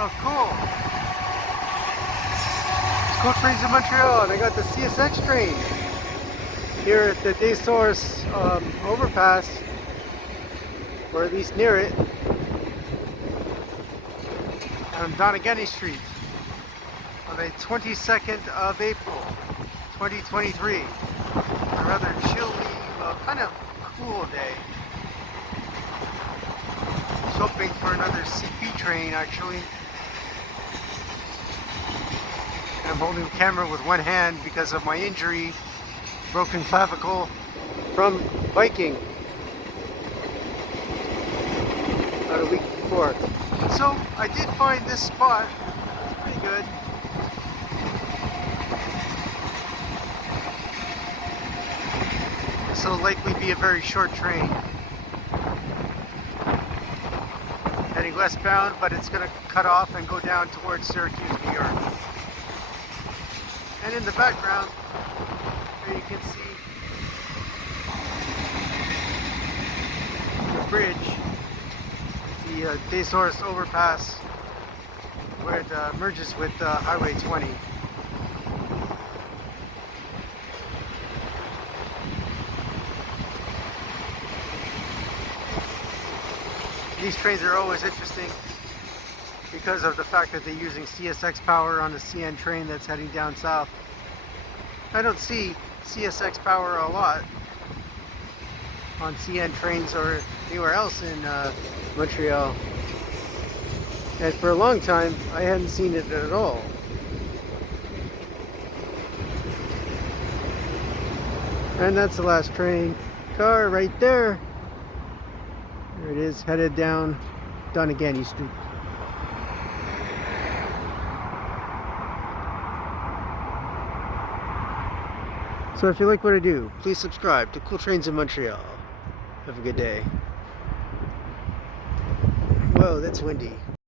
Oh, cool. It's cool trains in Montreal, and I got the CSX train here at the Des Sources overpass, or at least near it, on Donagani Street on the 22nd of April, 2023. A rather chilly, kind of cool day. I was hoping for another CP train, actually. I'm holding the camera with one hand because of my injury, broken clavicle from biking about a week before. So I did find this spot. It's pretty good. This will likely be a very short train heading westbound, but it's going to cut off and go down towards Syracuse, New York. And in the background, there you can see the bridge, the Des Sources overpass, where it merges with Highway 20. These trains are always interesting because of the fact that they're using CSX power on the CN train that's heading down south. I don't see CSX power a lot on CN trains or anywhere else in Montreal. And for a long time, I hadn't seen it at all. And that's the last train car right there. There it is, headed down Donagani Street. So if you like what I do, please subscribe to Cool Trains in Montreal. Have a good day. Whoa, that's windy.